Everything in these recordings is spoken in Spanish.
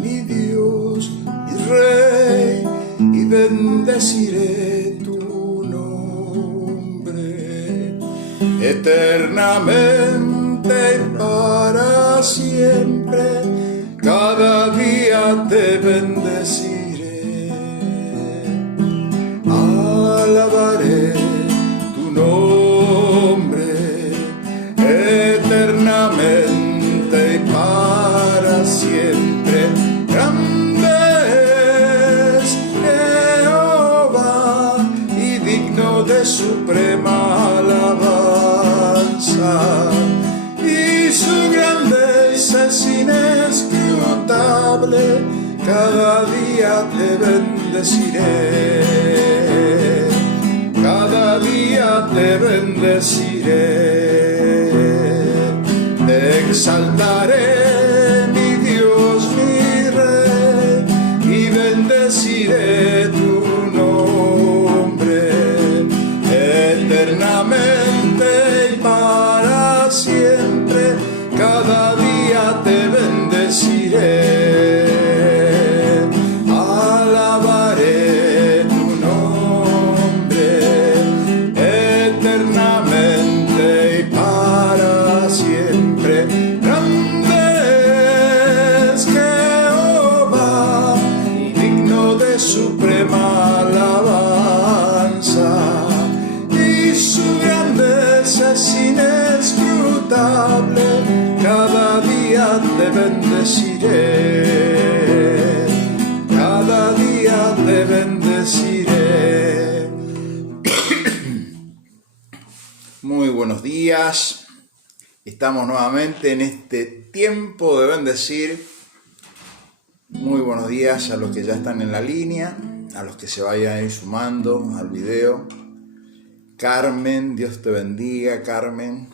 mi Dios, mi Rey, y bendeciré tu nombre eternamente y para siempre. Cada día te bendeciré, alabaré tu nombre eternamente y para siempre. Grande es Jehová y digno de suprema alabanza, y su grandeza es inescrutable. Cada día te bendeciré, cada día te bendeciré. Te exaltaré, mi Dios, mi Rey, y bendeciré tu nombre eternamente y para siempre. Cada día te bendeciré. Suprema alabanza, y su grandeza es inescrutable. Cada día te bendeciré, cada día te bendeciré. Muy buenos días, estamos nuevamente en este tiempo de bendecir. Muy buenos días a los que ya están en la línea, a los que se vayan a ir sumando al video. Carmen, Dios te bendiga, Carmen.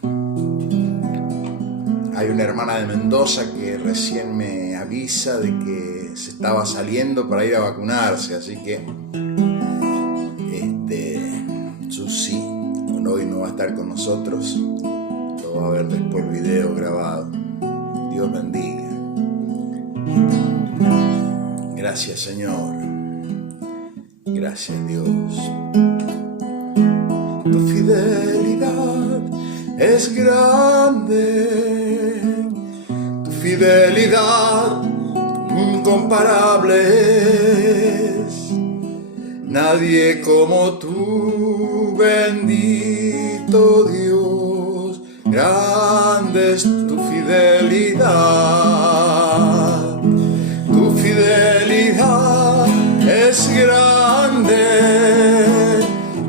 Hay una hermana de Mendoza que recién me avisa de que se estaba saliendo para ir a vacunarse, así que Susi hoy no va a estar con nosotros, lo va a ver después el video grabado. Dios bendiga. Gracias, Señor. Gracias, Dios. Tu fidelidad es grande, tu fidelidad incomparable es. Nadie como tú, bendito Dios. Grande es tu fidelidad. Tu fidelidad es grande,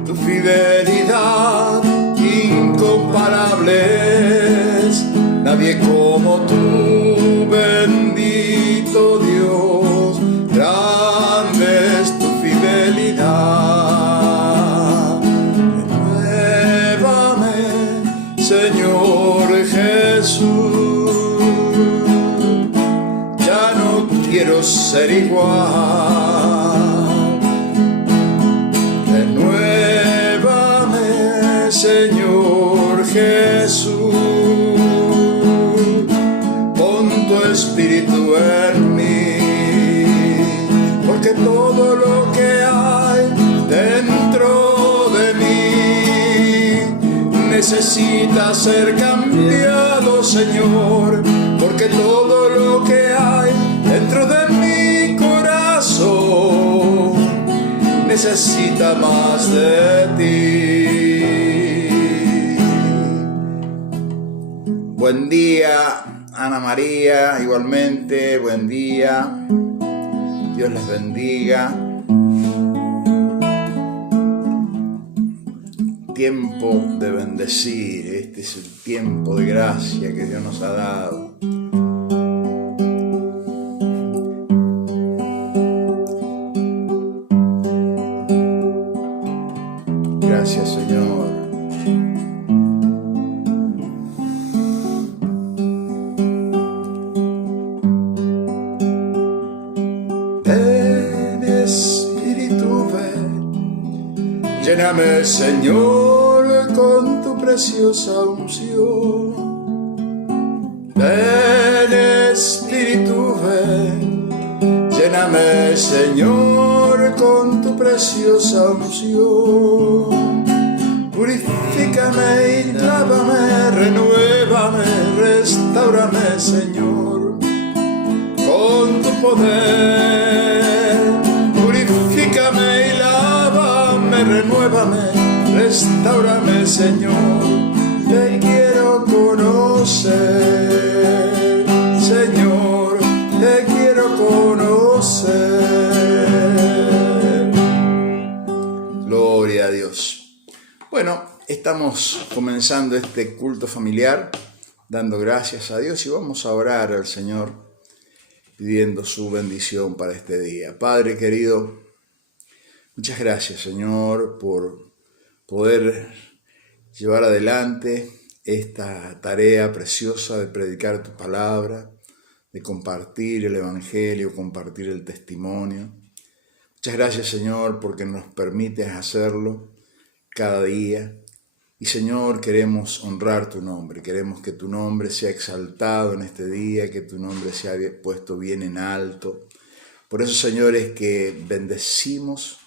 tu fidelidad incomparable es. Nadie como tú, bendito Dios. Grande es tu fidelidad. Renuévame, Señor Jesús. Quiero ser igual. Renuévame, Señor Jesús. Pon tu espíritu en mí, porque todo lo que hay dentro de mí necesita ser cambiado, Señor, porque todo lo que hay dentro de mi corazón necesita más de ti. Buen día, Ana María, igualmente, buen día. Dios les bendiga. Tiempo de bendecir, este es el tiempo de gracia que Dios nos ha dado. Gracias, Señor. Ven, Espíritu, ven, lléname, Señor, con tu preciosa unción. Ven, Espíritu, fe. Lléname, Señor, con tu preciosa unción. Purifícame y lávame, renuévame, restáurame, Señor, con tu poder. Purifícame y lávame, renuévame, restáurame, Señor. Te quiero conocer, Señor, te quiero conocer. Gloria a Dios. Bueno, estamos comenzando este culto familiar, dando gracias a Dios, y vamos a orar al Señor pidiendo su bendición para este día. Padre querido, muchas gracias, Señor, por poder llevar adelante esta tarea preciosa de predicar tu palabra, de compartir el evangelio, compartir el testimonio. Muchas gracias, Señor, porque nos permites hacerlo cada día. Y, Señor, queremos honrar tu nombre, queremos que tu nombre sea exaltado en este día, que tu nombre sea puesto bien en alto. Por eso, Señor, es que bendecimos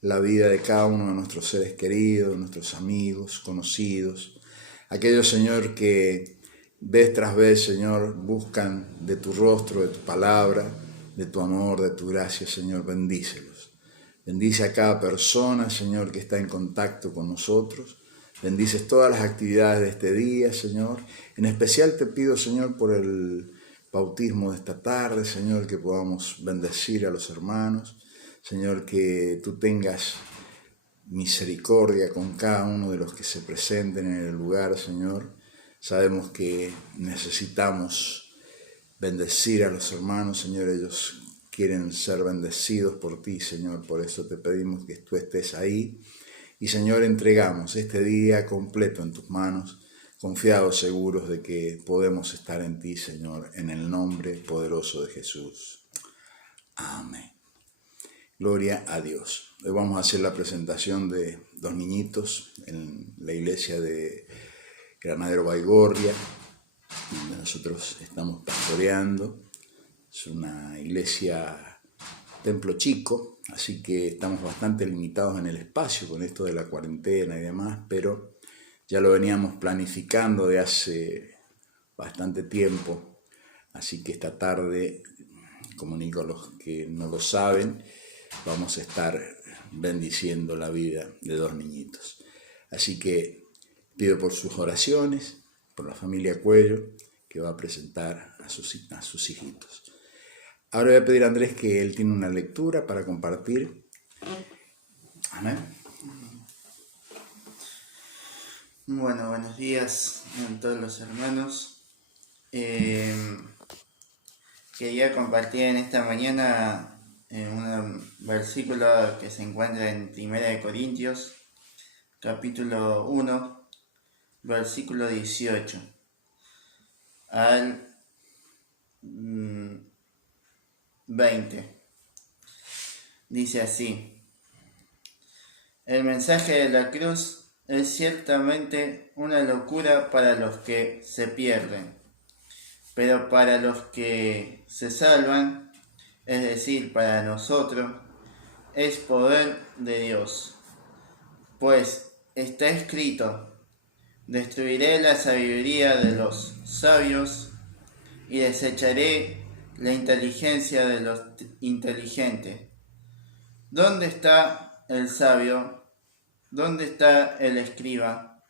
la vida de cada uno de nuestros seres queridos, nuestros amigos, conocidos, aquellos, Señor, que vez tras vez, Señor, buscan de tu rostro, de tu palabra, de tu amor, de tu gracia, Señor, bendícelos. Bendice a cada persona, Señor, que está en contacto con nosotros. Bendices todas las actividades de este día, Señor. En especial te pido, Señor, por el bautismo de esta tarde, Señor, que podamos bendecir a los hermanos. Señor, que tú tengas misericordia con cada uno de los que se presenten en el lugar, Señor. Sabemos que necesitamos bendecir a los hermanos, Señor. Ellos quieren ser bendecidos por ti, Señor. Por eso te pedimos que tú estés ahí. Y, Señor, entregamos este día completo en tus manos, confiados, seguros de que podemos estar en ti, Señor, en el nombre poderoso de Jesús. Amén. Gloria a Dios. Hoy vamos a hacer la presentación de dos niñitos en la iglesia de Granadero Baigorria, donde nosotros estamos pastoreando. Es una iglesia, templo chico, así que estamos bastante limitados en el espacio con esto de la cuarentena y demás, pero ya lo veníamos planificando de hace bastante tiempo, así que esta tarde, comunico a los que no lo saben, vamos a estar bendiciendo la vida de dos niñitos. Así que pido por sus oraciones, por la familia Cuello, que va a presentar a sus hijitos. Ahora voy a pedir a Andrés que él tiene una lectura para compartir. Amén. Bueno, buenos días a todos los hermanos. Quería compartir en esta mañana un versículo que se encuentra en 1 Corintios, capítulo 1, versículo 18 al 20. Dice así: el mensaje de la cruz es ciertamente una locura para los que se pierden, pero para los que se salvan, es decir, para nosotros, es poder de Dios. Pues está escrito: destruiré la sabiduría de los sabios y desecharé la inteligencia de los inteligentes. ¿Dónde está el sabio? ¿Dónde está el escriba?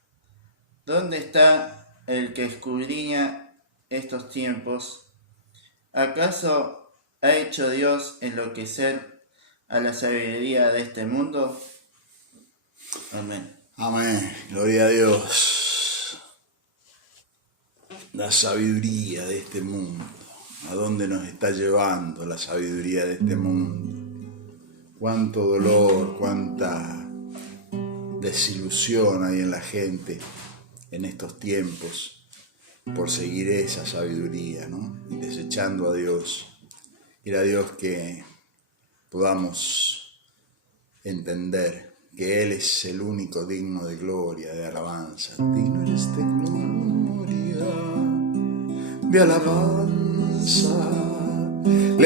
¿Dónde está el que escudriña estos tiempos? ¿Acaso ha hecho Dios enloquecer a la sabiduría de este mundo? Amén. Amén. Gloria a Dios. La sabiduría de este mundo. ¿A dónde nos está llevando la sabiduría de este mundo? Cuánto dolor, cuánta desilusión hay en la gente en estos tiempos por seguir esa sabiduría, ¿no? Y desechando a Dios. Ir a Dios que podamos entender que Él es el único digno de gloria, de alabanza. Digno eres de gloria, de alabanza.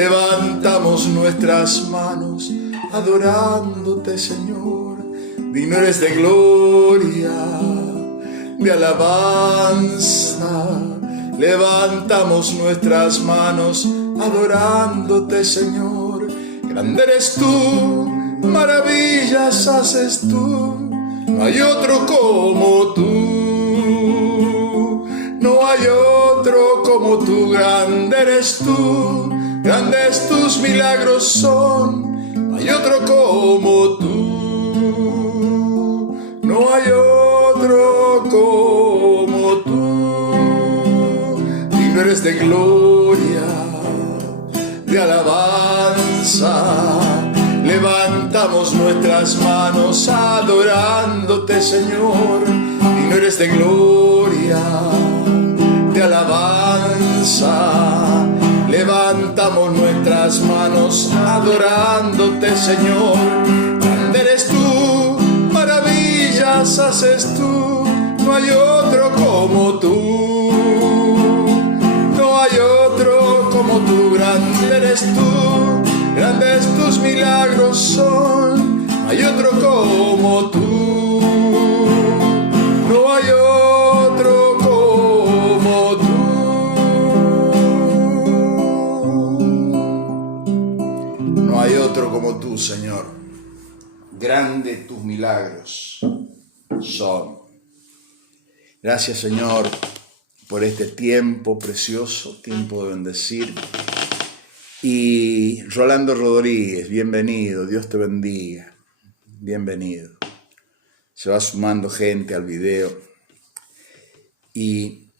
levantamos nuestras manos adorándote, Señor. Digno eres de gloria, de alabanza. Levantamos nuestras manos adorándote, Señor. Grande eres tú, maravillas haces tú. No hay otro como tú. No hay otro como tú. Grande eres tú. Grandes tus milagros son. No hay otro como tú. No hay otro como tú. Digno eres de gloria, de alabanza. Levantamos nuestras manos adorándote, Señor. Digno eres de gloria, de alabanza. Levantamos nuestras manos adorándote, Señor. Grande eres tú, maravillas haces tú. No hay otro como tú. No hay otro como tú. Grande eres tú, grandes tus milagros son. No hay otro como tú. No hay otro como tú. No hay otro como tú, Señor. Grandes tus milagros son. Gracias, Señor, por este tiempo precioso, tiempo de bendecir. Y Rolando Rodríguez, bienvenido, Dios te bendiga, bienvenido. Se va sumando gente al video. Y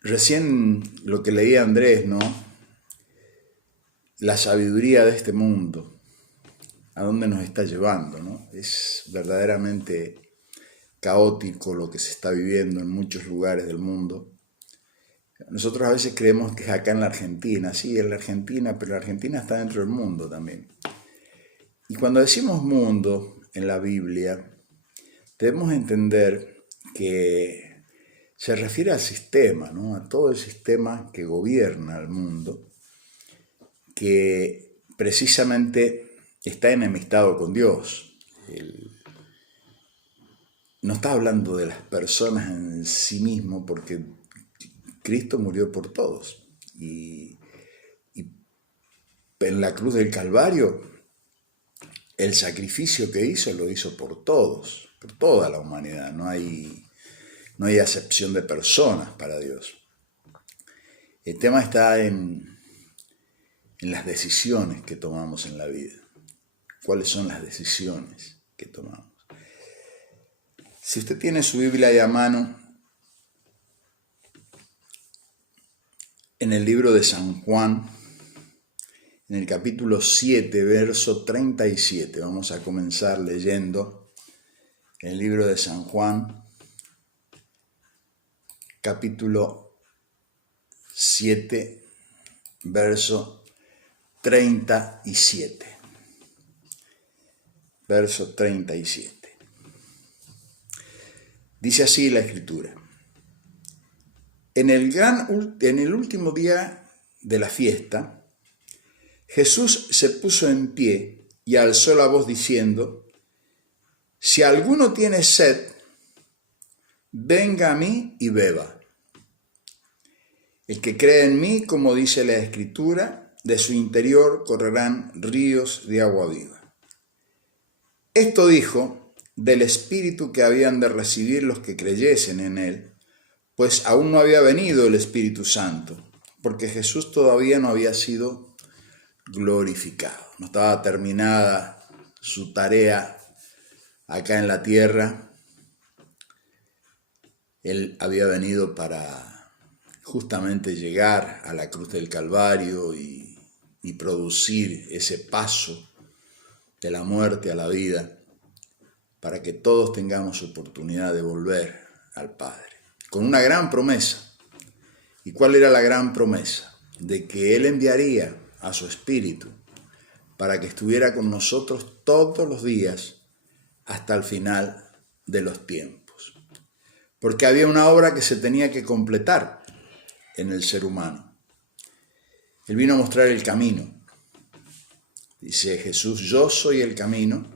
recién lo que leía Andrés, ¿no? La sabiduría de este mundo, a dónde nos está llevando, ¿no? Es verdaderamente caótico lo que se está viviendo en muchos lugares del mundo. Nosotros a veces creemos que es acá en la Argentina, sí, en la Argentina, pero la Argentina está dentro del mundo también. Y cuando decimos mundo en la Biblia, debemos entender que se refiere al sistema, ¿no? A todo el sistema que gobierna el mundo, que precisamente está enemistado con Dios. No está hablando de las personas en sí mismo, porque Cristo murió por todos. Y en la cruz del Calvario, el sacrificio que hizo, lo hizo por todos, por toda la humanidad. No hay acepción de personas para Dios. El tema está en las decisiones que tomamos en la vida. ¿Cuáles son las decisiones que tomamos? Si usted tiene su Biblia ahí a mano, en el libro de San Juan, en el capítulo 7, verso 37, vamos a comenzar leyendo el libro de San Juan, capítulo 7, verso 37. Verso 37. Dice así la Escritura: En el último día de la fiesta, Jesús se puso en pie y alzó la voz diciendo: Si alguno tiene sed, venga a mí y beba. El que cree en mí, como dice la Escritura, de su interior correrán ríos de agua viva. Esto dijo del Espíritu que habían de recibir los que creyesen en él, pues aún no había venido el Espíritu Santo, porque Jesús todavía no había sido glorificado. No estaba terminada su tarea acá en la tierra. Él había venido para justamente llegar a la cruz del Calvario y producir ese paso de la muerte a la vida, para que todos tengamos oportunidad de volver al Padre, con una gran promesa. ¿Y cuál era la gran promesa? De que Él enviaría a su Espíritu para que estuviera con nosotros todos los días hasta el final de los tiempos. Porque había una obra que se tenía que completar en el ser humano. Él vino a mostrar el camino. Dice Jesús, yo soy el camino,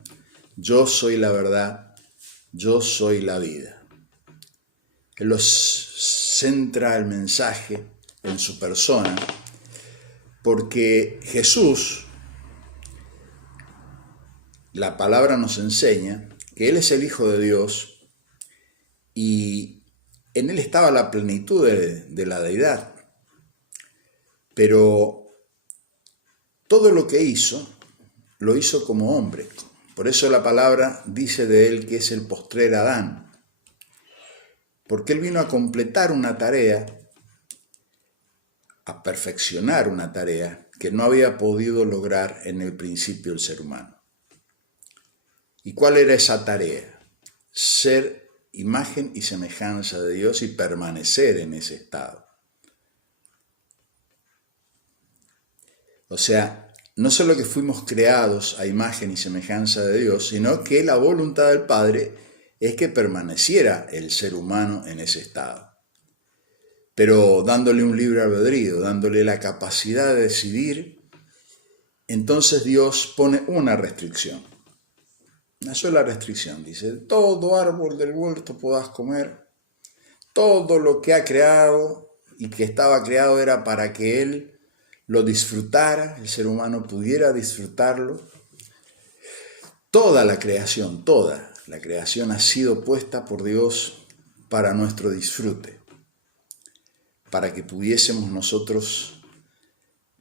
yo soy la verdad, yo soy la vida. Él los centra el mensaje en su persona, porque Jesús, la palabra nos enseña que Él es el Hijo de Dios y en Él estaba la plenitud de la deidad. Pero todo lo que hizo, lo hizo como hombre. Por eso la palabra dice de Él que es el postrer Adán. Porque Él vino a completar una tarea, a perfeccionar una tarea que no había podido lograr en el principio el ser humano. ¿Y cuál era esa tarea? Ser imagen y semejanza de Dios y permanecer en ese estado. O sea, no solo que fuimos creados a imagen y semejanza de Dios, sino que la voluntad del Padre es que permaneciera el ser humano en ese estado. Pero dándole un libre albedrío, dándole la capacidad de decidir, entonces Dios pone una restricción. Una sola restricción, dice, todo árbol del huerto podás comer, todo lo que ha creado y que estaba creado era para que Él lo disfrutara, el ser humano pudiera disfrutarlo. Toda la creación ha sido puesta por Dios para nuestro disfrute, para que pudiésemos nosotros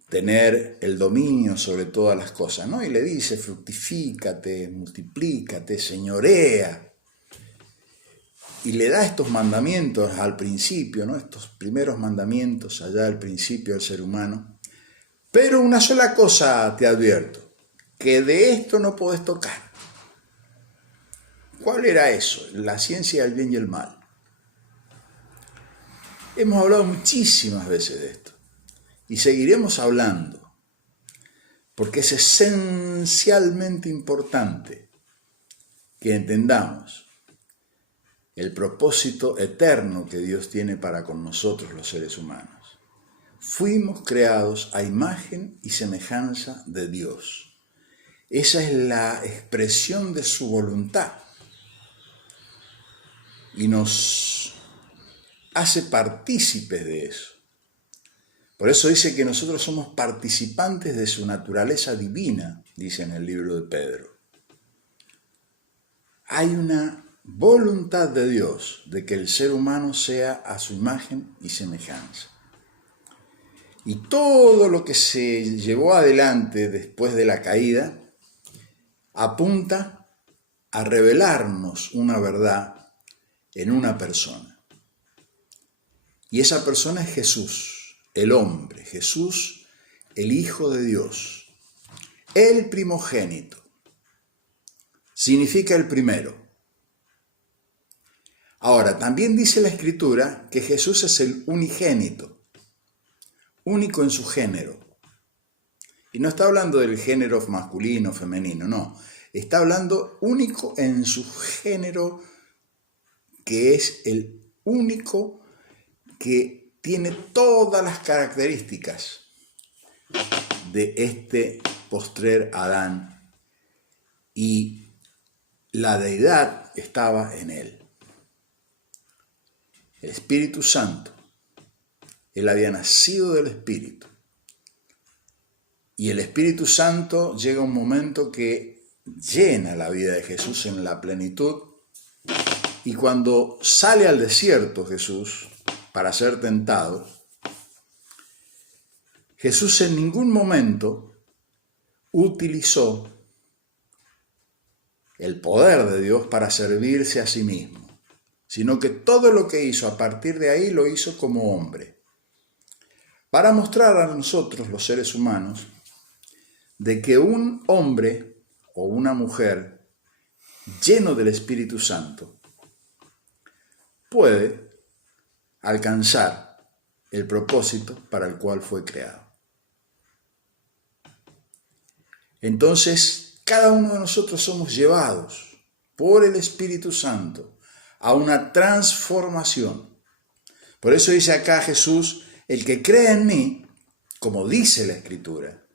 tener el dominio sobre todas las cosas, ¿no? Y le dice, fructifícate, multiplícate, señorea. Y le da estos mandamientos al principio, ¿no? Estos primeros mandamientos allá al principio del ser humano. Pero una sola cosa te advierto, que de esto no podés tocar. ¿Cuál era eso? La ciencia del bien y el mal. Hemos hablado muchísimas veces de esto y seguiremos hablando, porque es esencialmente importante que entendamos el propósito eterno que Dios tiene para con nosotros los seres humanos. Fuimos creados a imagen y semejanza de Dios. Esa es la expresión de su voluntad y nos hace partícipes de eso. Por eso dice que nosotros somos participantes de su naturaleza divina, dice en el libro de Pedro. Hay una voluntad de Dios de que el ser humano sea a su imagen y semejanza. Y todo lo que se llevó adelante después de la caída apunta a revelarnos una verdad en una persona. Y esa persona es Jesús, el hombre, Jesús, el Hijo de Dios, el primogénito. Significa el primero. Ahora, también dice la Escritura que Jesús es el unigénito, único en su género. Y no está hablando del género masculino, femenino, no. Está hablando único en su género, que es el único que tiene todas las características de este postrer Adán. Y la deidad estaba en él. El Espíritu Santo. Él había nacido del Espíritu. Y el Espíritu Santo llega un momento que llena la vida de Jesús en la plenitud. Y cuando sale al desierto Jesús para ser tentado, Jesús en ningún momento utilizó el poder de Dios para servirse a sí mismo, sino que todo lo que hizo a partir de ahí lo hizo como hombre, para mostrar a nosotros, los seres humanos, de que un hombre o una mujer lleno del Espíritu Santo puede alcanzar el propósito para el cual fue creado. Entonces, cada uno de nosotros somos llevados por el Espíritu Santo a una transformación. Por eso dice acá Jesús, el que cree en mí, como dice la Escritura.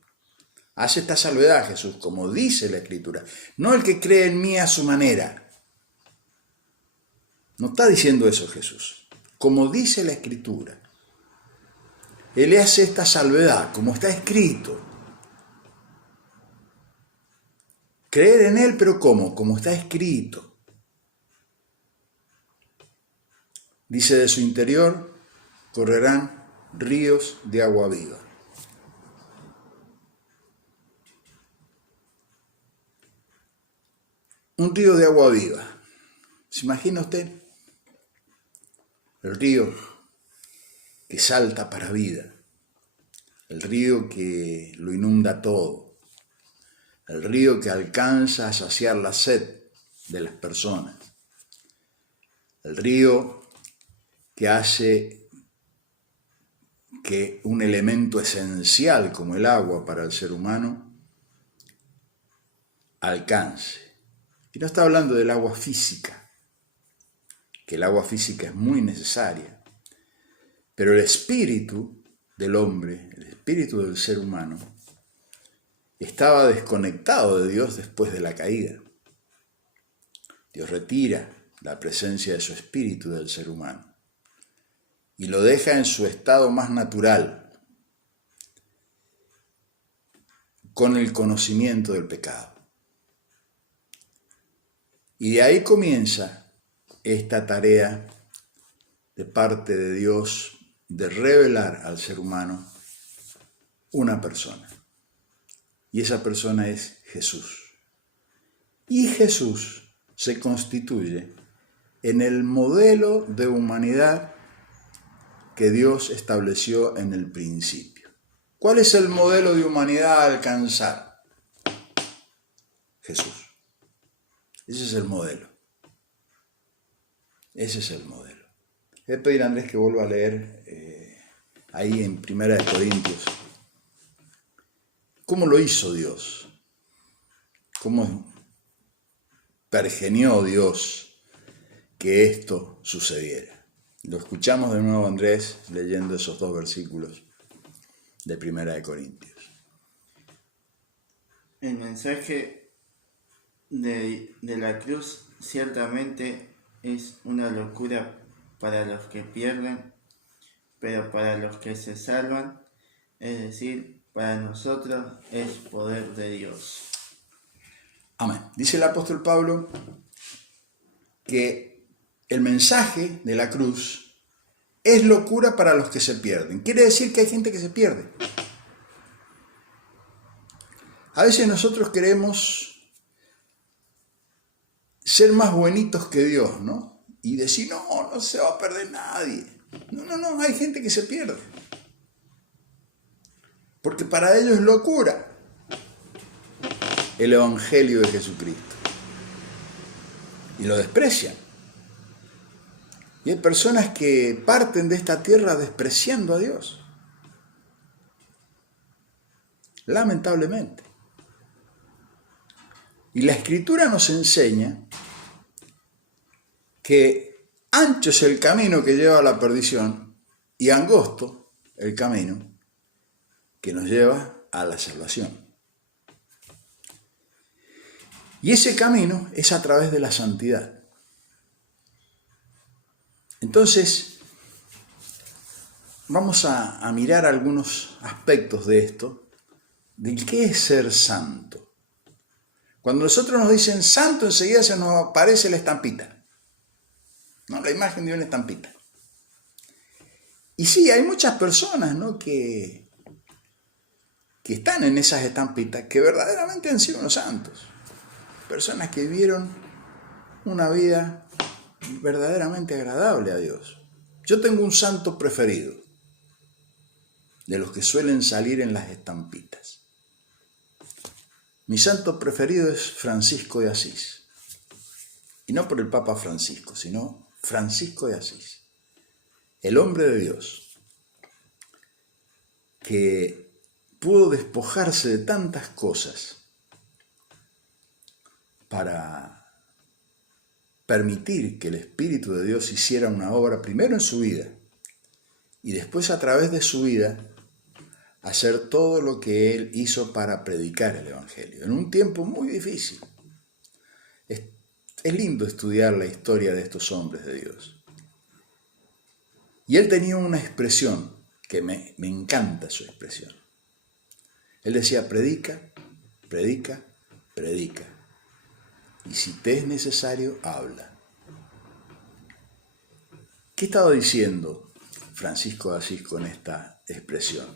Hace esta salvedad Jesús, como dice la Escritura. No el que cree en mí a su manera. No está diciendo eso Jesús. Como dice la Escritura. Él hace esta salvedad, como está escrito. Creer en Él, pero ¿cómo? Como está escrito. Dice, de su interior correrán ríos de agua viva. Un río de agua viva. ¿Se imagina usted? El río que salta para vida. El río que lo inunda todo. El río que alcanza a saciar la sed de las personas. El río que hace que un elemento esencial como el agua para el ser humano alcance. Y no está hablando del agua física, que el agua física es muy necesaria, pero el espíritu del hombre, el espíritu del ser humano, estaba desconectado de Dios después de la caída. Dios retira la presencia de su espíritu del ser humano y lo deja en su estado más natural, con el conocimiento del pecado. Y de ahí comienza esta tarea de parte de Dios de revelar al ser humano una persona. Y esa persona es Jesús. Y Jesús se constituye en el modelo de humanidad que Dios estableció en el principio. ¿Cuál es el modelo de humanidad a alcanzar? Jesús. Ese es el modelo. Ese es el modelo. Voy a pedir a Andrés que vuelva a leer ahí en 1 Corintios. ¿Cómo lo hizo Dios? ¿Cómo pergenió Dios que esto sucediera? Lo escuchamos de nuevo, Andrés, leyendo esos 2 versículos de 1 Corintios. El mensaje de la cruz ciertamente es una locura para los que pierden, pero para los que se salvan, es decir, para nosotros es poder de Dios. Amén. Dice el apóstol Pablo que el mensaje de la cruz es locura para los que se pierden. Quiere decir que hay gente que se pierde. A veces nosotros queremos ser más buenitos que Dios, ¿no? Y decir, no se va a perder nadie. No, hay gente que se pierde. Porque para ellos es locura el Evangelio de Jesucristo. Y lo desprecian. Y hay personas que parten de esta tierra despreciando a Dios. Lamentablemente. Y la Escritura nos enseña que ancho es el camino que lleva a la perdición y angosto el camino que nos lleva a la salvación. Y ese camino es a través de la santidad. Entonces, vamos a mirar algunos aspectos de esto, de qué es ser santo. Cuando nosotros nos dicen santo, enseguida se nos aparece la estampita, ¿no? La imagen de una estampita. Y sí, hay muchas personas, ¿no?, que están en esas estampitas, que verdaderamente han sido unos santos. Personas que vivieron una vida verdaderamente agradable a Dios. Yo tengo un santo preferido, de los que suelen salir en las estampitas. Mi santo preferido es Francisco de Asís. Y no por el Papa Francisco, sino Francisco de Asís. El hombre de Dios, que pudo despojarse de tantas cosas para permitir que el Espíritu de Dios hiciera una obra primero en su vida y después a través de su vida hacer todo lo que él hizo para predicar el Evangelio, en un tiempo muy difícil. Es lindo estudiar la historia de estos hombres de Dios. Y él tenía una expresión que me encanta su expresión. Él decía, predica, predica, predica. Y si te es necesario, habla. ¿Qué estaba diciendo Francisco de Asís con esta expresión?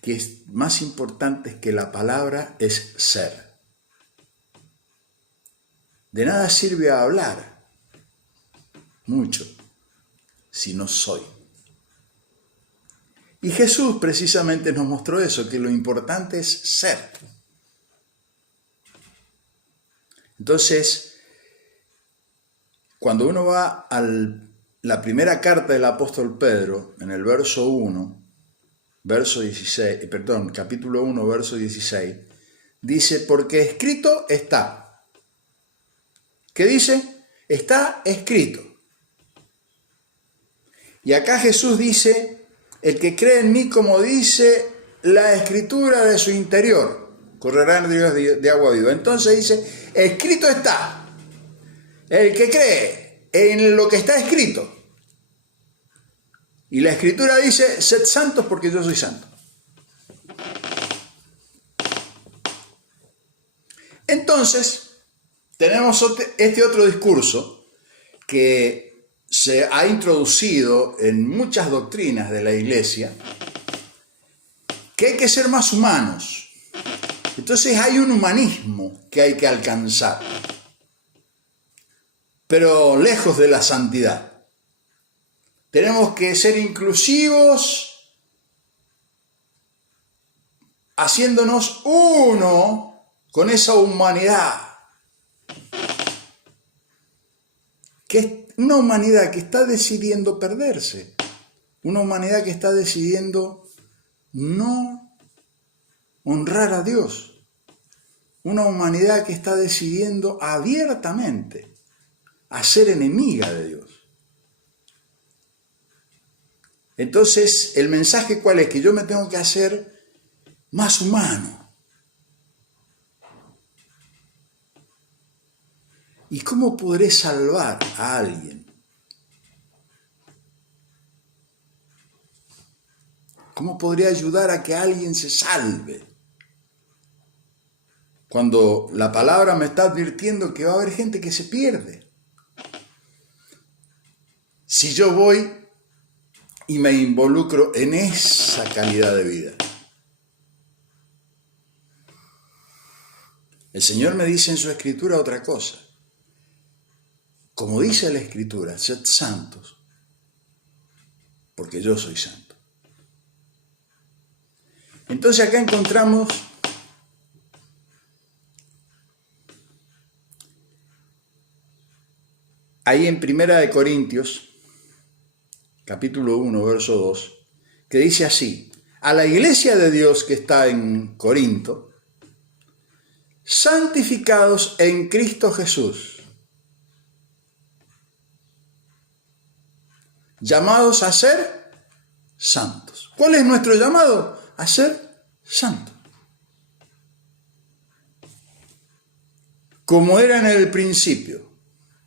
Que es más importante que la palabra es ser. De nada sirve hablar mucho si no soy. Y Jesús precisamente nos mostró eso, que lo importante es ser. Entonces, cuando uno va a la primera carta del apóstol Pedro, en el verso 1, capítulo 1, verso 16, dice, porque escrito está. ¿Qué dice? Está escrito. Y acá Jesús dice, el que cree en mí, como dice la escritura, de su interior correrán ríos de agua viva. Entonces dice, escrito está. El que cree en lo que está escrito. Y la escritura dice, sed santos porque yo soy santo. Entonces, tenemos este otro discurso que se ha introducido en muchas doctrinas de la Iglesia, que hay que ser más humanos. Entonces hay un humanismo que hay que alcanzar, pero lejos de la santidad. Tenemos que ser inclusivos, haciéndonos uno con esa humanidad. Que es una humanidad que está decidiendo perderse, una humanidad que está decidiendo no honrar a Dios, una humanidad que está decidiendo abiertamente a ser enemiga de Dios. Entonces, el mensaje ¿cuál es? Que yo me tengo que hacer más humano. ¿Y cómo podré salvar a alguien? ¿Cómo podré ayudar a que alguien se salve? Cuando la palabra me está advirtiendo que va a haber gente que se pierde. Si yo voy y me involucro en esa calidad de vida. El Señor me dice en su Escritura otra cosa. Como dice la Escritura, sed santos, porque yo soy santo. Entonces acá encontramos ahí en 1 Corintios, capítulo 1, verso 2, que dice así, a la iglesia de Dios que está en Corinto, santificados en Cristo Jesús, llamados a ser santos. ¿Cuál es nuestro llamado? A ser santos. Como era en el principio,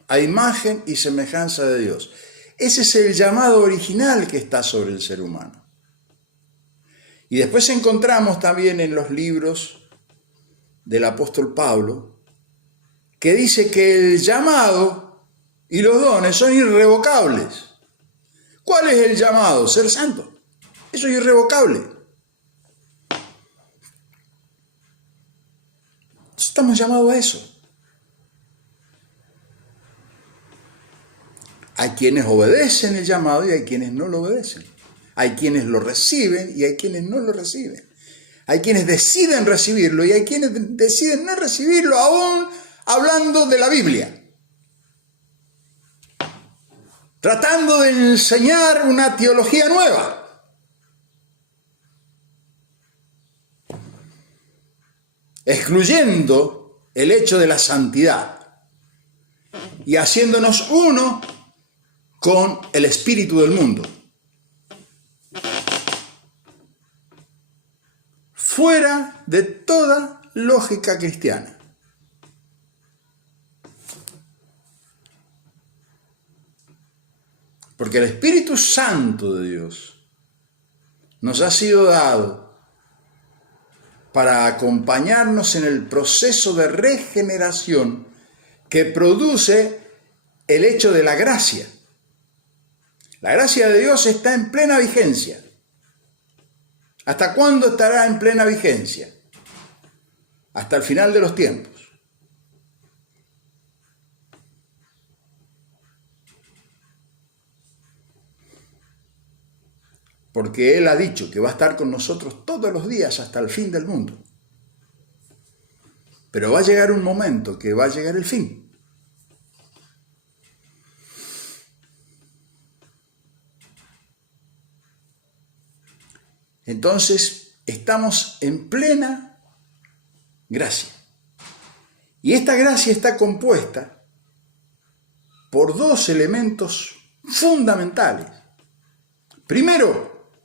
a imagen y semejanza de Dios. Ese es el llamado original que está sobre el ser humano. Y después encontramos también en los libros del apóstol Pablo, que dice que el llamado y los dones son irrevocables. ¿Cuál es el llamado? Ser santo. Eso es irrevocable. Estamos llamados a eso. Hay quienes obedecen el llamado y hay quienes no lo obedecen. Hay quienes lo reciben y hay quienes no lo reciben. Hay quienes deciden recibirlo y hay quienes deciden no recibirlo, aún hablando de la Biblia. Tratando de enseñar una teología nueva. Excluyendo el hecho de la santidad y haciéndonos uno con el espíritu del mundo. fuera de toda lógica cristiana. Porque el Espíritu Santo de Dios nos ha sido dado para acompañarnos en el proceso de regeneración que produce el hecho de la gracia. La gracia de Dios está en plena vigencia. ¿Hasta cuándo estará en plena vigencia? Hasta el final de los tiempos. Porque Él ha dicho que va a estar con nosotros todos los días hasta el fin del mundo. Pero va a llegar un momento que va a llegar el fin. Entonces, estamos en plena gracia. Y esta gracia está compuesta por dos elementos fundamentales. Primero,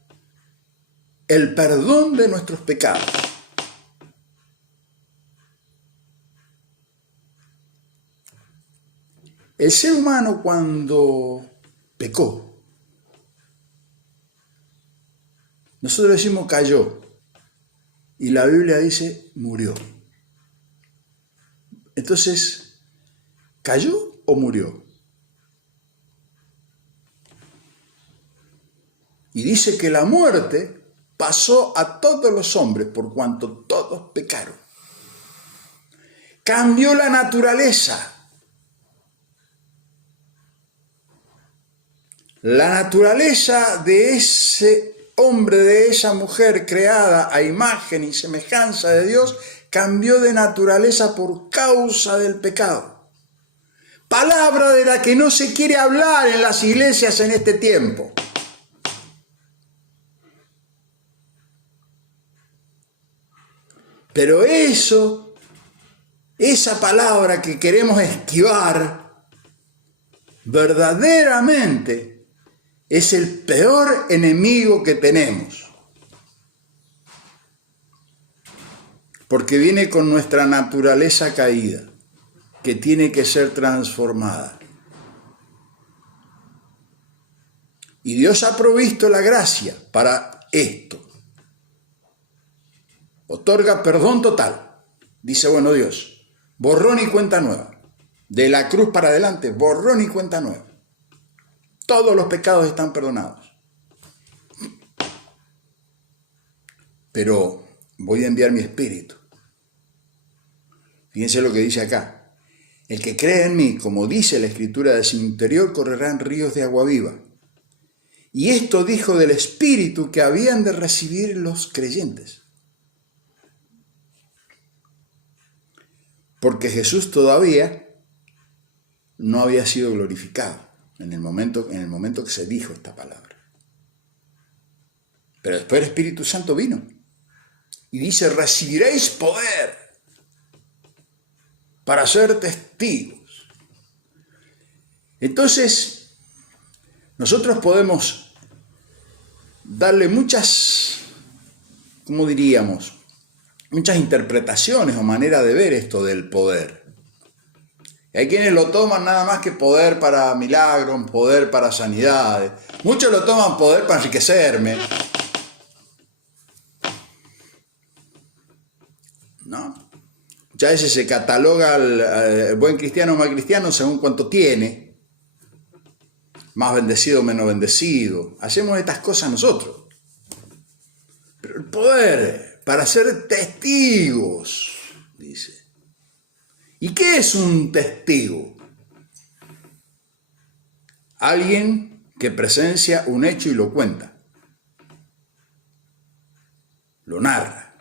el perdón de nuestros pecados. El ser humano cuando pecó, nosotros decimos cayó, y la Biblia dice murió. Entonces, ¿cayó o murió? Y dice que la muerte pasó a todos los hombres por cuanto todos pecaron. Cambió la naturaleza. La naturaleza de ese hombre, de esa mujer creada a imagen y semejanza de Dios, cambió de naturaleza por causa del pecado. Palabra de la que no se quiere hablar en las iglesias en este tiempo. Pero esa palabra que queremos esquivar, verdaderamente es el peor enemigo que tenemos. Porque viene con nuestra naturaleza caída, que tiene que ser transformada. Y Dios ha provisto la gracia para esto. Otorga perdón total. Dice, bueno, Dios, borrón y cuenta nueva. De la cruz para adelante, borrón y cuenta nueva. Todos los pecados están perdonados. Pero voy a enviar mi espíritu. Fíjense lo que dice acá. El que cree en mí, como dice la Escritura, de su interior correrán ríos de agua viva. Y esto dijo del espíritu que habían de recibir los creyentes. Porque Jesús todavía no había sido glorificado en el momento que se dijo esta palabra. Pero después el Espíritu Santo vino y dice, recibiréis poder para ser testigos. Entonces, nosotros podemos darle muchas, ¿cómo diríamos?, muchas interpretaciones o maneras de ver esto del poder. Y hay quienes lo toman nada más que poder para milagros, poder para sanidades. Muchos lo toman poder para enriquecerme. ¿No? Muchas veces se cataloga al buen cristiano o mal cristiano según cuánto tiene. Más bendecido o menos bendecido. Hacemos estas cosas nosotros. Pero el poder para ser testigos, dice. ¿Y qué es un testigo? Alguien que presencia un hecho y lo cuenta. Lo narra.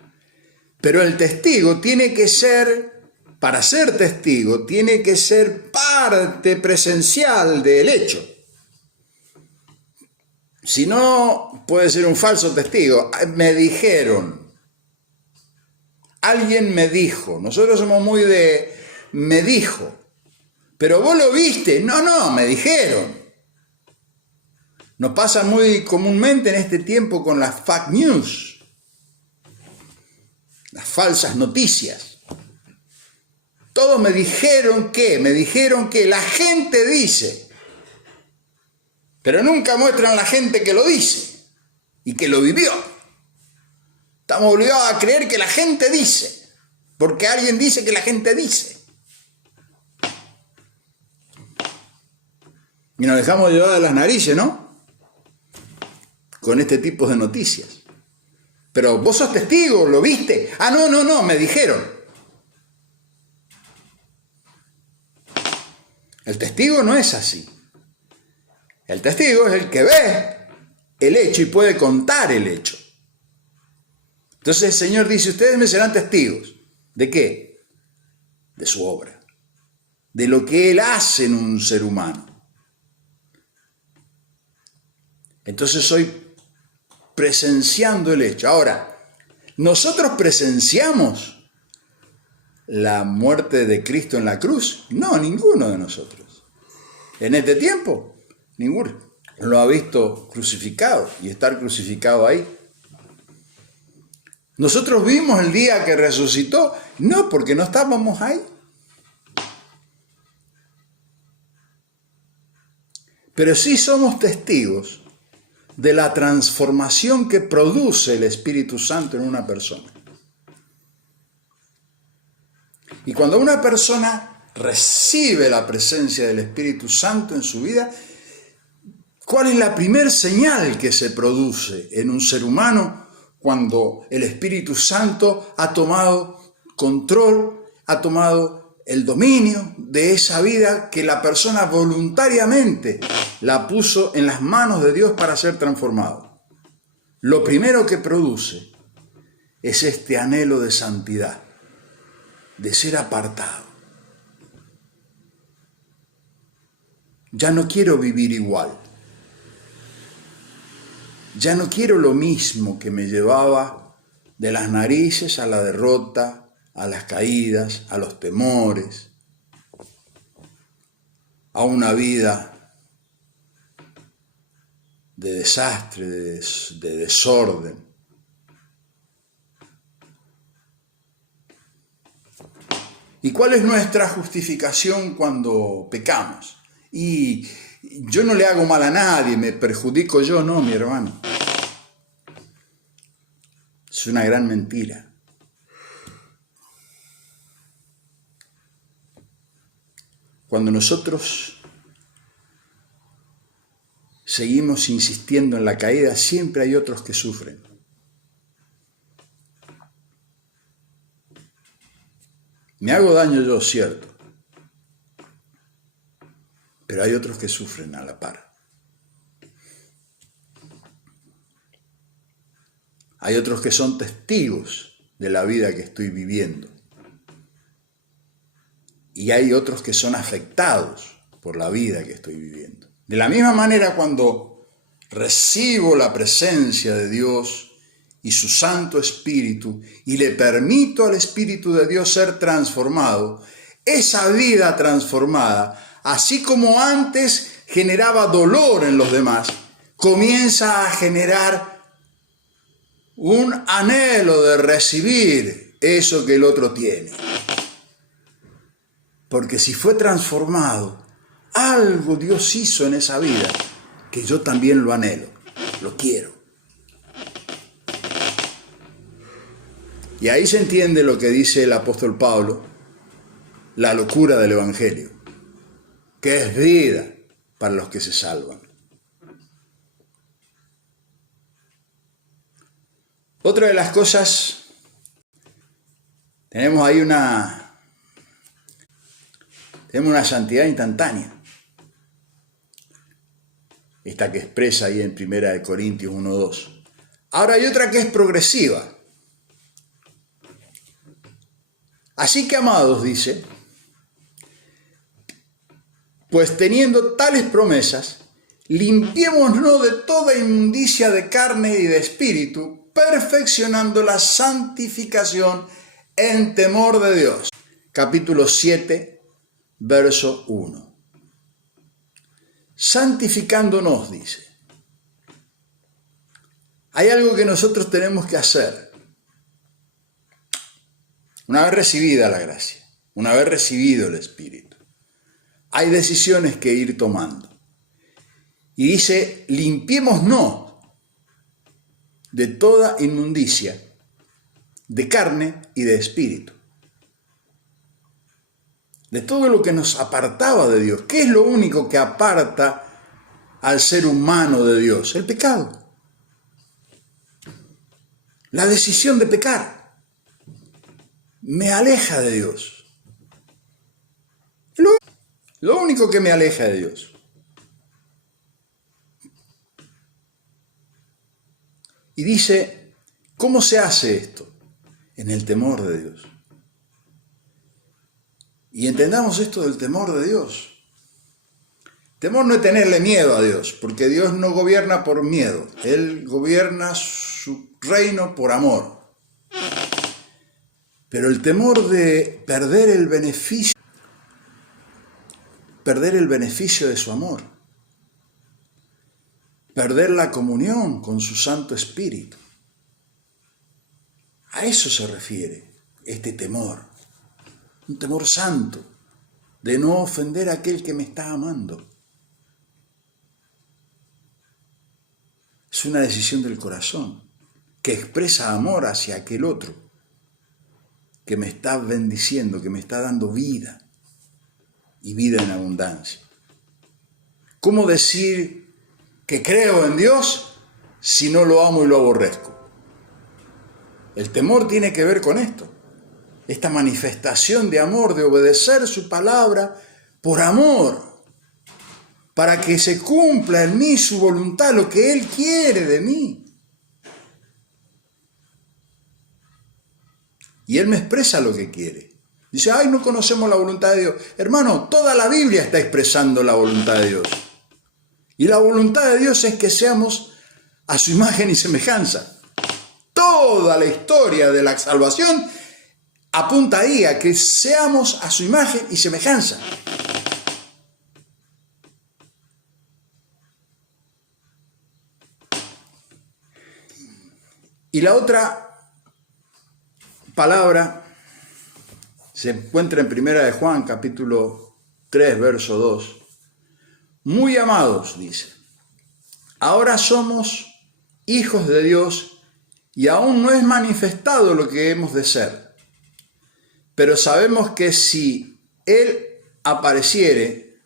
Pero el testigo tiene que ser, para ser testigo, tiene que ser parte presencial del hecho. Si no, puede ser un falso testigo. Me dijeron. Alguien me dijo. Nosotros somos muy de me dijo. Pero vos lo viste. No, me dijeron. Nos pasa muy comúnmente en este tiempo con las fake news. las falsas noticias. Todos me dijeron que la gente dice, pero nunca muestran la gente que lo dice y que lo vivió. Estamos obligados a creer que la gente dice, porque alguien dice que la gente dice. Y nos dejamos llevar de las narices, ¿no? Con este tipo de noticias. Pero vos sos testigo, ¿lo viste? Ah, no, me dijeron. El testigo no es así. El testigo es el que ve el hecho y puede contar el hecho. Entonces el Señor dice, ustedes me serán testigos. ¿De qué? De su obra. De lo que Él hace en un ser humano. Entonces estoy presenciando el hecho. Ahora, ¿nosotros presenciamos la muerte de Cristo en la cruz? No, ninguno de nosotros. En este tiempo, ninguno lo ha visto crucificado y estar crucificado ahí. ¿Nosotros vimos el día que resucitó? No, porque no estábamos ahí. Pero sí somos testigos de la transformación que produce el Espíritu Santo en una persona. Y cuando una persona recibe la presencia del Espíritu Santo en su vida, ¿cuál es la primer señal que se produce en un ser humano cuando el Espíritu Santo ha tomado control, ha tomado el dominio de esa vida que la persona voluntariamente la puso en las manos de Dios para ser transformado? Lo primero que produce es este anhelo de santidad, de ser apartado. Ya no quiero vivir igual. Ya no quiero lo mismo que me llevaba de las narices a la derrota, a las caídas, a los temores, a una vida de desastre, de desorden. ¿Y cuál es nuestra justificación cuando pecamos? Y yo no le hago mal a nadie, me perjudico yo, no, mi hermano. Es una gran mentira. Cuando nosotros seguimos insistiendo en la caída, siempre hay otros que sufren. Me hago daño yo, cierto, pero hay otros que sufren a la par. Hay otros que son testigos de la vida que estoy viviendo. Y hay otros que son afectados por la vida que estoy viviendo. De la misma manera, cuando recibo la presencia de Dios y su Santo Espíritu y le permito al Espíritu de Dios ser transformado, esa vida transformada, así como antes generaba dolor en los demás, comienza a generar un anhelo de recibir eso que el otro tiene. Porque si fue transformado, algo Dios hizo en esa vida que yo también lo anhelo, lo quiero. Y ahí se entiende lo que dice el apóstol Pablo, la locura del Evangelio, que es vida para los que se salvan. Otra de las cosas, tenemos ahí una santidad instantánea. Esta que expresa ahí en 1 Corintios 1:2. Ahora hay otra que es progresiva. Así que, amados, dice, pues teniendo tales promesas, limpiémonos de toda inmundicia de carne y de espíritu, perfeccionando la santificación en temor de Dios. Capítulo 7. Verso 1. Santificándonos, dice. Hay algo que nosotros tenemos que hacer. una vez recibida la gracia, una vez recibido el Espíritu, hay decisiones que ir tomando. Y dice, limpiémonos de toda inmundicia, de carne y de espíritu. De todo lo que nos apartaba de Dios. ¿Qué es lo único que aparta al ser humano de Dios? El pecado. La decisión de pecar me aleja de Dios. Lo único que me aleja de Dios. Y dice, ¿cómo se hace esto? En el temor de Dios. Y entendamos esto del temor de Dios. Temor no es tenerle miedo a Dios, porque Dios no gobierna por miedo. Él gobierna su reino por amor. Pero el temor de perder el beneficio de su amor. Perder la comunión con su Santo Espíritu. A eso se refiere este temor. Un temor santo, de no ofender a aquel que me está amando. Es una decisión del corazón, que expresa amor hacia aquel otro, que me está bendiciendo, que me está dando vida, y vida en abundancia. ¿Cómo decir que creo en Dios si no lo amo y lo aborrezco? El temor tiene que ver con esto. Esta manifestación de amor, de obedecer su palabra por amor, para que se cumpla en mí su voluntad, lo que Él quiere de mí. Y Él me expresa lo que quiere. Dice, ay, no conocemos la voluntad de Dios. Hermano, toda la Biblia está expresando la voluntad de Dios. Y la voluntad de Dios es que seamos a su imagen y semejanza. Toda la historia de la salvación apunta ahí a que seamos a su imagen y semejanza. Y la otra palabra se encuentra en Primera de Juan, capítulo 3, verso 2. Muy amados, dice, ahora somos hijos de Dios y aún no es manifestado lo que hemos de ser. Pero sabemos que si Él apareciere,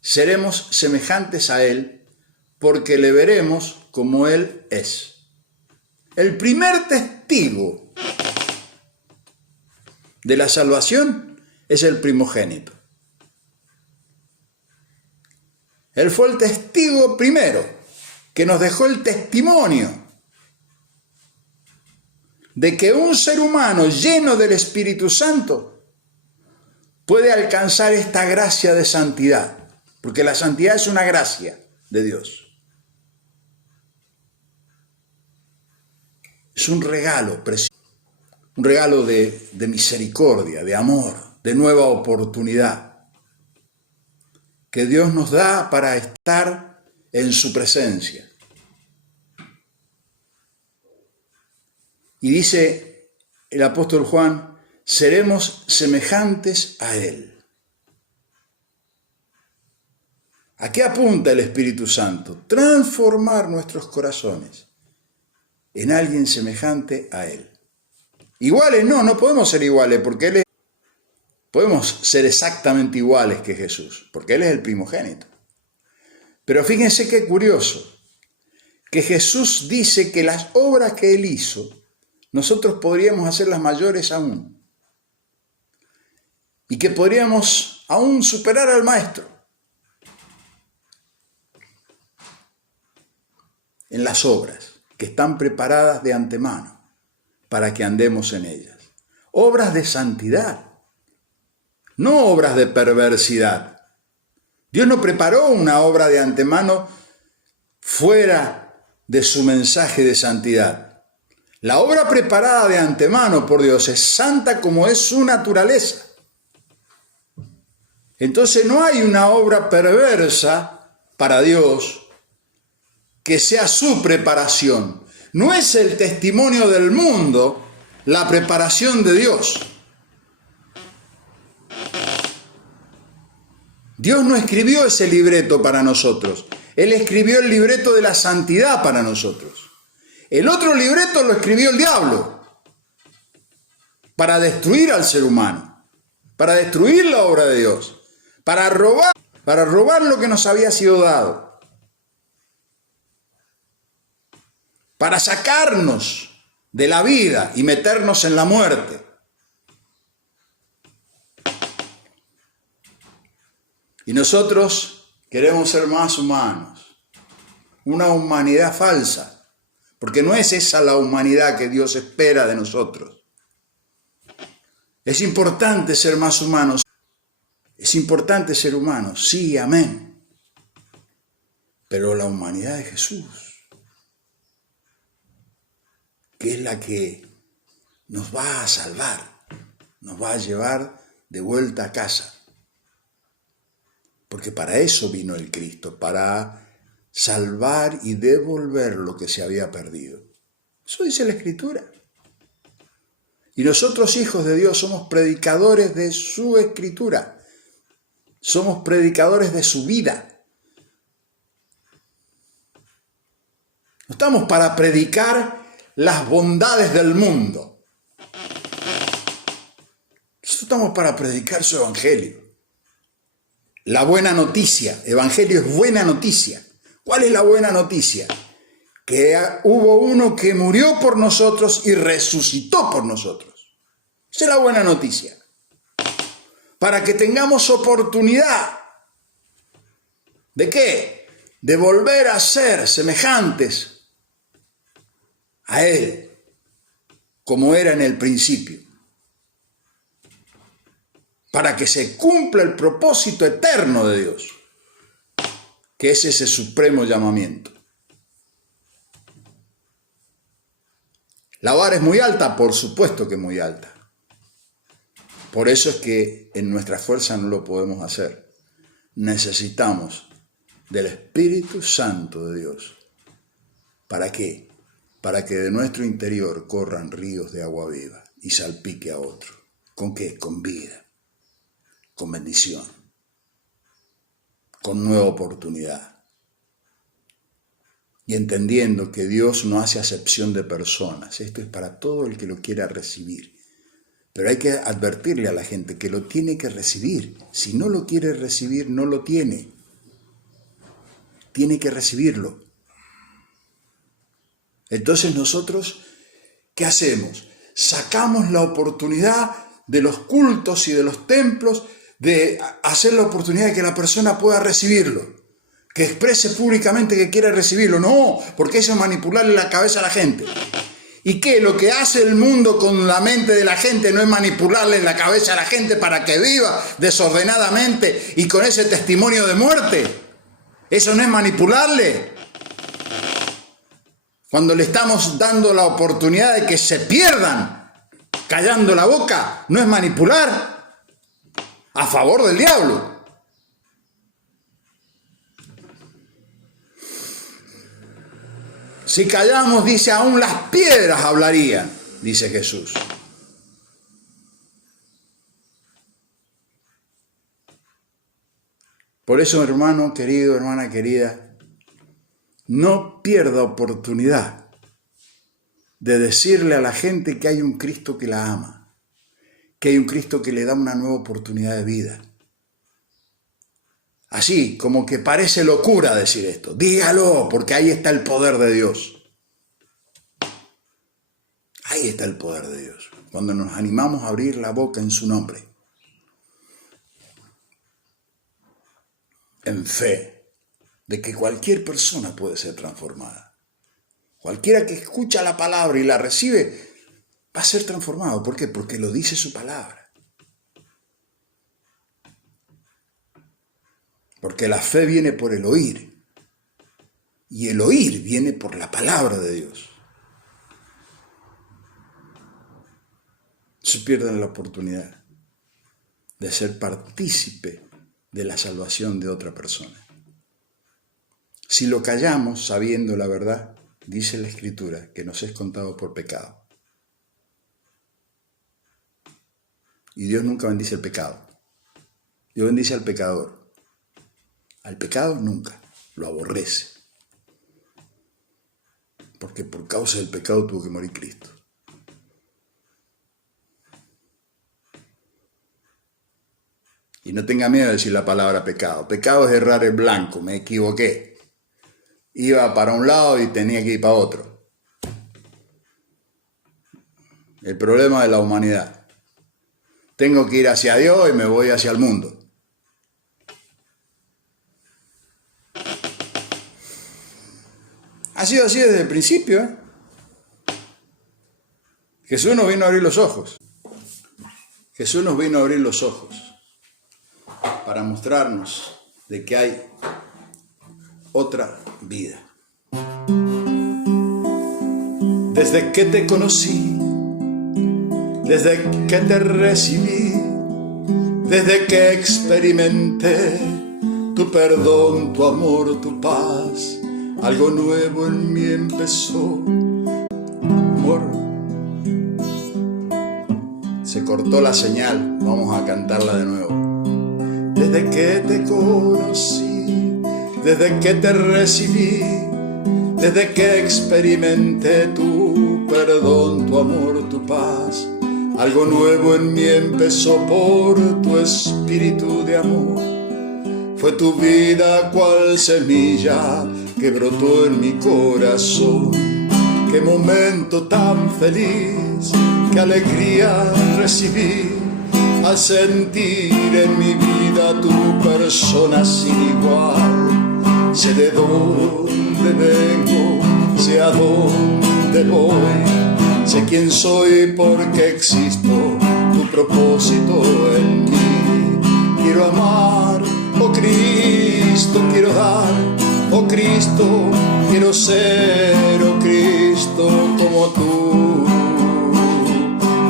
seremos semejantes a Él, porque le veremos como Él es. El primer testigo de la salvación es el primogénito. Él fue el testigo primero, que nos dejó el testimonio de que un ser humano lleno del Espíritu Santo puede alcanzar esta gracia de santidad, porque la santidad es una gracia de Dios. Es un regalo precioso, un regalo de misericordia, de amor, de nueva oportunidad, que Dios nos da para estar en su presencia. Y dice el apóstol Juan, seremos semejantes a Él. ¿A qué apunta el Espíritu Santo? Transformar nuestros corazones en alguien semejante a Él. Iguales no podemos ser iguales, porque podemos ser exactamente iguales que Jesús, porque Él es el primogénito. Pero fíjense qué curioso, que Jesús dice que las obras que Él hizo, nosotros podríamos hacerlas mayores aún. Y que podríamos aún superar al Maestro en las obras que están preparadas de antemano para que andemos en ellas. Obras de santidad, no obras de perversidad. Dios no preparó una obra de antemano fuera de su mensaje de santidad. La obra preparada de antemano por Dios es santa como es su naturaleza. Entonces no hay una obra perversa para Dios que sea su preparación. No es el testimonio del mundo la preparación de Dios. Dios no escribió ese libreto para nosotros. Él escribió el libreto de la santidad para nosotros. El otro libreto lo escribió el diablo para destruir al ser humano, para destruir la obra de Dios, para robar lo que nos había sido dado, para sacarnos de la vida y meternos en la muerte. Y nosotros queremos ser más humanos, una humanidad falsa, porque no es esa la humanidad que Dios espera de nosotros. Es importante ser más humanos, es importante ser humanos, sí, amén. Pero la humanidad de Jesús, que es la que nos va a salvar, nos va a llevar de vuelta a casa. Porque para eso vino el Cristo, para salvar y devolver lo que se había perdido. Eso dice la Escritura. Y nosotros, hijos de Dios, somos predicadores de su Escritura. Somos predicadores de su vida. No estamos para predicar las bondades del mundo. Nosotros estamos para predicar su evangelio. La buena noticia. Evangelio es buena noticia. ¿Cuál es la buena noticia? Que hubo uno que murió por nosotros y resucitó por nosotros. Esa es la buena noticia. Para que tengamos oportunidad. ¿De qué? De volver a ser semejantes a Él, como era en el principio. Para que se cumpla el propósito eterno de Dios, que es ese supremo llamamiento. La vara es muy alta, por supuesto que muy alta. Por eso es que en nuestra fuerza no lo podemos hacer. Necesitamos del Espíritu Santo de Dios. ¿Para qué? Para que de nuestro interior corran ríos de agua viva y salpique a otro. ¿Con qué? Con vida, con bendición, con nueva oportunidad. Y entendiendo que Dios no hace acepción de personas. Esto es para todo el que lo quiera recibir. Pero hay que advertirle a la gente que lo tiene que recibir. Si no lo quiere recibir, no lo tiene. Tiene que recibirlo. Entonces nosotros, ¿qué hacemos? Sacamos la oportunidad de los cultos y de los templos de hacer la oportunidad de que la persona pueda recibirlo. Que exprese públicamente que quiere recibirlo. No, porque eso es manipularle la cabeza a la gente. ¿Y qué? Lo que hace el mundo con la mente de la gente no es manipularle la cabeza a la gente para que viva desordenadamente y con ese testimonio de muerte. Eso no es manipularle. Cuando le estamos dando la oportunidad de que se pierdan callando la boca, no es manipular a favor del diablo. Si callamos, dice, aún las piedras hablarían, dice Jesús. Por eso, hermano querido, hermana querida, no pierda oportunidad de decirle a la gente que hay un Cristo que la ama, que hay un Cristo que le da una nueva oportunidad de vida. Así, como que parece locura decir esto. Dígalo, porque ahí está el poder de Dios. Ahí está el poder de Dios. Cuando nos animamos a abrir la boca en su nombre. En fe de que cualquier persona puede ser transformada. Cualquiera que escucha la palabra y la recibe va a ser transformado. ¿Por qué? Porque lo dice su palabra. Porque la fe viene por el oír. Y el oír viene por la palabra de Dios. Se pierden la oportunidad de ser partícipe de la salvación de otra persona. Si lo callamos sabiendo la verdad, dice la Escritura que nos es contado por pecado. Y Dios nunca bendice el pecado. Dios bendice al pecador. Al pecado nunca, lo aborrece. Porque por causa del pecado tuvo que morir Cristo. Y no tenga miedo de decir la palabra pecado. Pecado es errar el blanco, me equivoqué. Iba para un lado y tenía que ir para otro. El problema de la humanidad. Tengo que ir hacia Dios y me voy hacia el mundo. Ha sido así desde el principio, ¿eh? Jesús nos vino a abrir los ojos. Jesús nos vino a abrir los ojos para mostrarnos de que hay otra vida. Desde que te conocí, desde que te recibí, desde que experimenté tu perdón, tu amor, tu paz, algo nuevo en mí empezó. Amor, se cortó la señal, vamos a cantarla de nuevo. Desde que te conocí, desde que te recibí, desde que experimenté tu perdón, tu amor, tu paz, algo nuevo en mí empezó por tu espíritu de amor. Fue tu vida cual semilla que brotó en mi corazón. Qué momento tan feliz, qué alegría recibí al sentir en mi vida tu persona sin igual. Sé de dónde vengo, sé a dónde voy, sé quién soy porque existo, tu propósito en mí. Quiero amar, oh Cristo, quiero dar, oh Cristo, quiero ser, oh Cristo, como tú.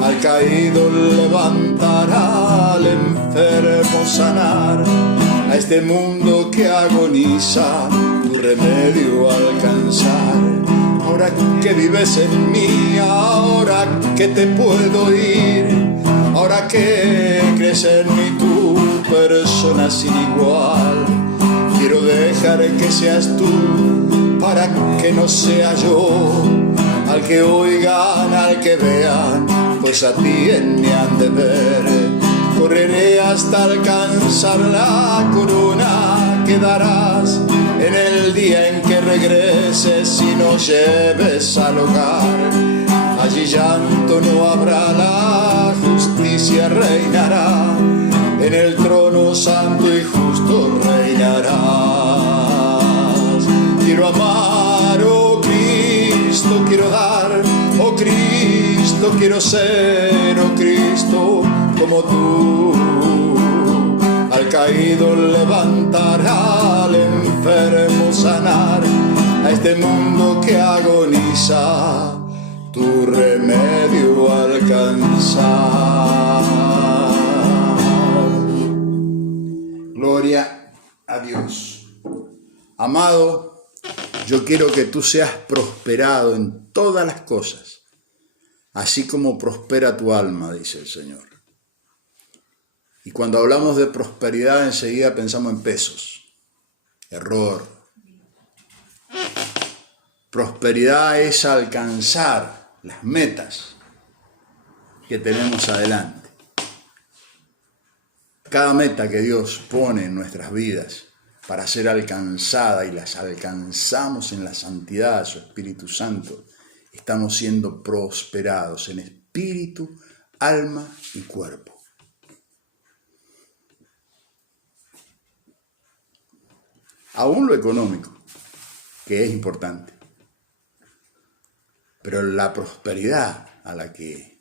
Al caído levantar, al enfermo sanar, a este mundo que agoniza, tu remedio alcanzar. Ahora que vives en mí, ahora que te puedo ir, ahora que crees en mí tu persona sin igual, quiero dejar que seas tú para que no sea yo, al que oigan, al que vean, pues a ti en mí han de ver. Correré hasta alcanzar la corona que darás en el día en que regreses y nos lleves al hogar. Allí llanto no habrá, la justicia reinará, en el trono santo y justo reinarás. Quiero amar, oh Cristo, quiero dar, oh Cristo, quiero ser, oh Cristo, como tú. Al caído levantar, al enfermo sanar, a este mundo que agoniza, tu remedio alcanzar. Gloria a Dios. Amado, yo quiero que tú seas prosperado en todas las cosas, así como prospera tu alma, dice el Señor. Y cuando hablamos de prosperidad, enseguida pensamos en pesos. Error. Prosperidad es alcanzar las metas que tenemos adelante. Cada meta que Dios pone en nuestras vidas para ser alcanzada y las alcanzamos en la santidad de su Espíritu Santo, estamos siendo prosperados en espíritu, alma y cuerpo. Aún lo económico, que es importante. Pero la prosperidad a la que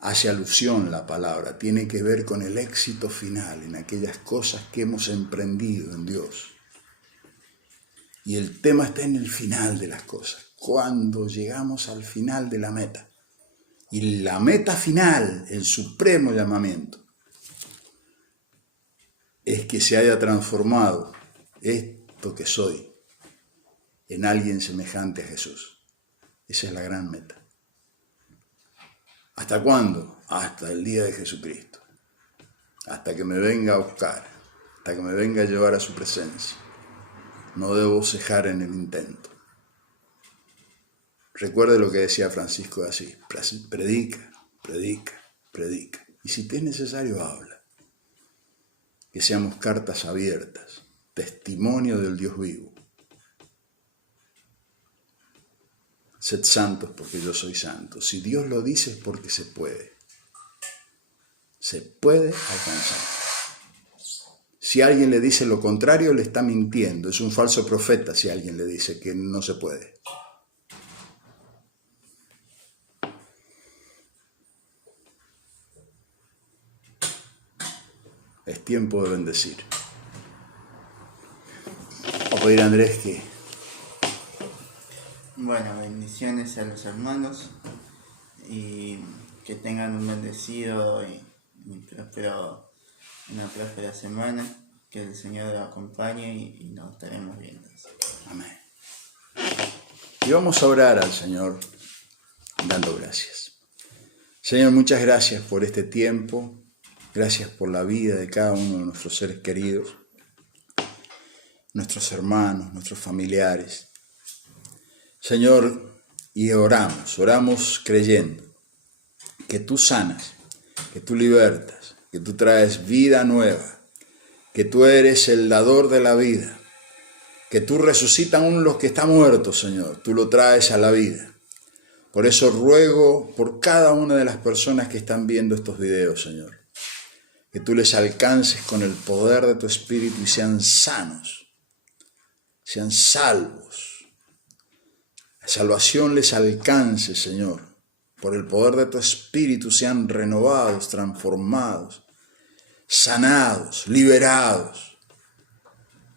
hace alusión la palabra tiene que ver con el éxito final en aquellas cosas que hemos emprendido en Dios. Y el tema está en el final de las cosas, cuando llegamos al final de la meta. Y la meta final, el supremo llamamiento, es que se haya transformado esto que soy en alguien semejante a Jesús. Esa es la gran meta. ¿Hasta cuándo? Hasta el día de Jesucristo. Hasta que me venga a buscar, hasta que me venga a llevar a su presencia. No debo cejar en el intento. Recuerde lo que decía Francisco de Asís: predica, predica, predica. Y si te es necesario, habla. Que seamos cartas abiertas, testimonio del Dios vivo. Sed santos porque yo soy santo. Si Dios lo dice es porque se puede. Se puede alcanzar. Si alguien le dice lo contrario, le está mintiendo. Es un falso profeta si alguien le dice que no se puede. Es tiempo de bendecir. Voy a pedir a Andrés que... Bueno, bendiciones a los hermanos y que tengan un bendecido y una próspera semana. Que el Señor lo acompañe y nos estaremos viendo. Amén. Y vamos a orar al Señor dando gracias. Señor, muchas gracias por este tiempo. Gracias por la vida de cada uno de nuestros seres queridos, nuestros hermanos, nuestros familiares. Señor, y oramos creyendo que tú sanas, que tú libertas, que tú traes vida nueva, que tú eres el dador de la vida, que tú resucitas aún los que están muertos, Señor, tú lo traes a la vida. Por eso ruego por cada una de las personas que están viendo estos videos, Señor, que tú les alcances con el poder de tu Espíritu y sean sanos, sean salvos. La salvación les alcance, Señor, por el poder de tu Espíritu sean renovados, transformados, sanados, liberados.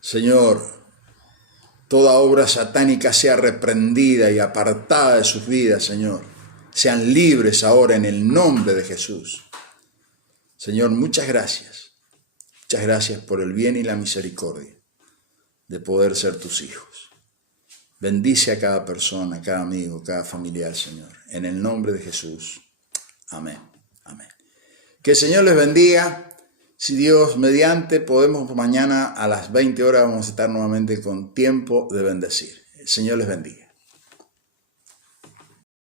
Señor, toda obra satánica sea reprendida y apartada de sus vidas, Señor. Sean libres ahora en el nombre de Jesús. Señor, muchas gracias. Muchas gracias por el bien y la misericordia de poder ser tus hijos. Bendice a cada persona, a cada amigo, a cada familiar, Señor. En el nombre de Jesús. Amén. Amén. Que el Señor les bendiga. Si Dios mediante, podemos mañana a las 20 horas vamos a estar nuevamente con tiempo de bendecir. El Señor les bendiga.